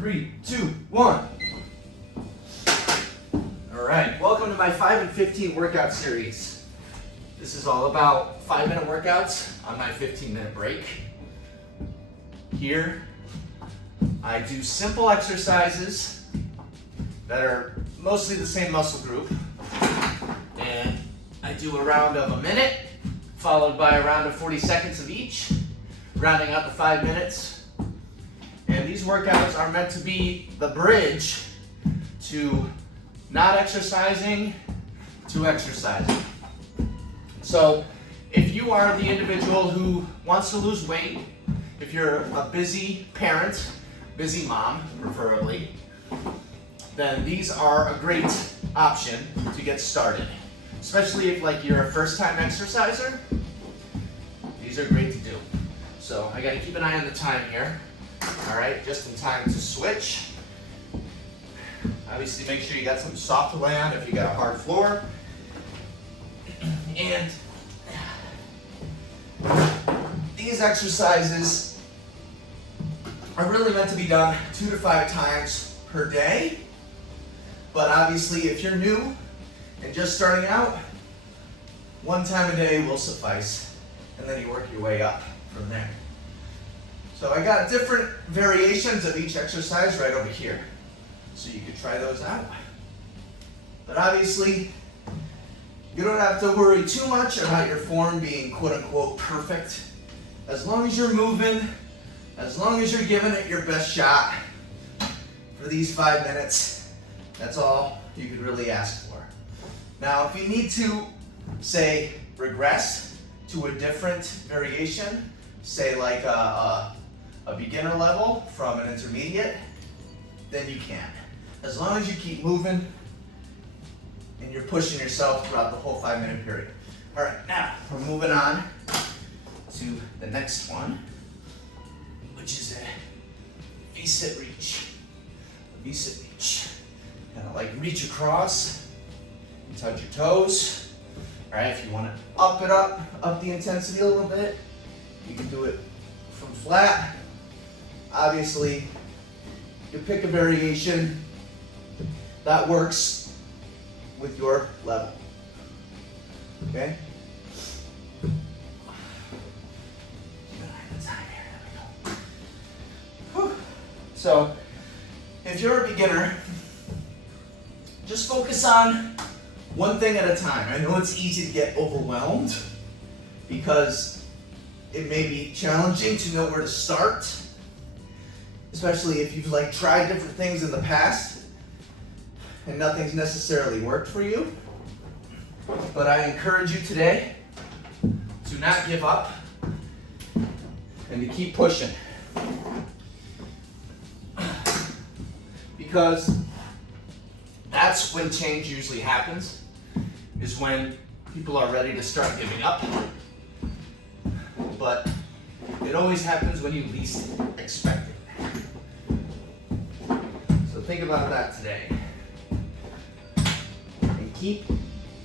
3, 2, 1. All right, welcome to my 5 and 15 workout series. This is all about 5-minute workouts on my 15-minute break. Here, I do simple exercises that are mostly the same muscle group. And I do a round of a minute, followed by a round of 40 seconds of each, rounding out the 5 minutes. And these workouts are meant to be the bridge to not exercising to exercising. So if you are the individual who wants to lose weight, if you're a busy parent, busy mom preferably, then these are a great option to get started. Especially if you're a first-time exerciser, these are great to do. So I gotta keep an eye on the time here. All right, just in time to switch. Obviously make sure you got some soft to lay on if you got a hard floor. And these exercises are really meant to be done 2 to 5 times per day. But obviously if you're new and just starting out, 1 time a day will suffice. And then you work your way up from there. So I got different variations of each exercise right over here. So you could try those out. But obviously, you don't have to worry too much about your form being quote unquote perfect. As long as you're moving, as long as you're giving it your best shot for these 5 minutes, that's all you could really ask for. Now, if you need to, say, regress to a different variation, say like a beginner level from an intermediate, then you can. As long as you keep moving and you're pushing yourself throughout the whole 5-minute period. All right, now we're moving on to the next one, which is a V-sit reach. A V-sit reach. Kind of like reach across and touch your toes. All right, if you want to up the intensity a little bit, you can do it from flat. Obviously, you pick a variation that works with your level. Okay? So, if you're a beginner, just focus on one thing at a time. I know it's easy to get overwhelmed because it may be challenging to know where to start, especially if you've tried different things in the past and nothing's necessarily worked for you. But I encourage you today to not give up and to keep pushing. Because that's when change usually happens, is when people are ready to start giving up. But it always happens when you least expect it. So think about that today. And keep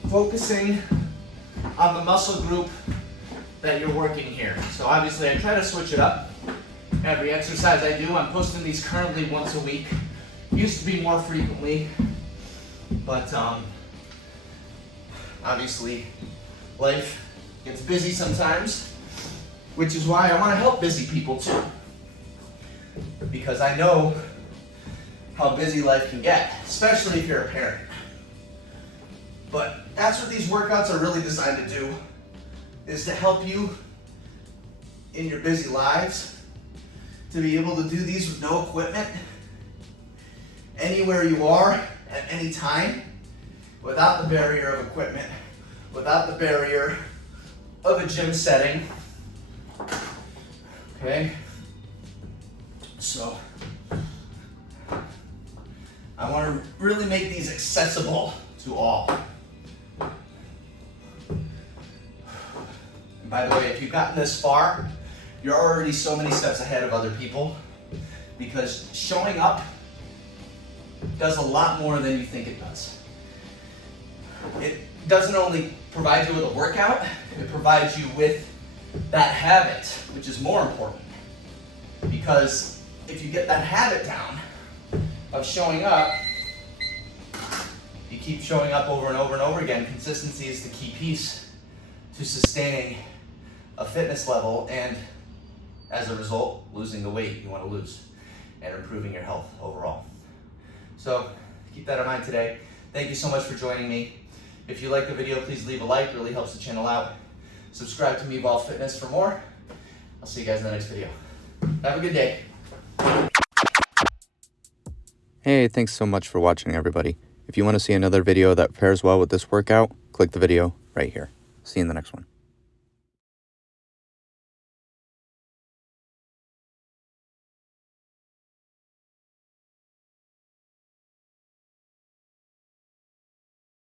focusing on the muscle group that you're working here. So obviously I try to switch it up. Every exercise I do, I'm posting these currently once a week. Used to be more frequently, but obviously life gets busy sometimes, which is why I want to help busy people too. Because I know how busy life can get, especially if you're a parent. But that's what these workouts are really designed to do, is to help you in your busy lives, to be able to do these with no equipment, anywhere you are, at any time, without the barrier of equipment, without the barrier of a gym setting. Okay? So, I want to really make these accessible to all. And by the way, if you've gotten this far, you're already so many steps ahead of other people, because showing up does a lot more than you think it does. It doesn't only provide you with a workout, it provides you with that habit, which is more important. Because if you get that habit down, of showing up, you keep showing up over and over and over again. Consistency is the key piece to sustaining a fitness level and, as a result, losing the weight you want to lose and improving your health overall. So keep that in mind today. Thank you so much for joining me. If you like the video, please leave a like. It really helps the channel out. Subscribe to MevolvE Fitness for more. I'll see you guys in the next video. Have a good day. Hey, thanks so much for watching, everybody. If you want to see another video that pairs well with this workout, click the video right here. See you in the next one.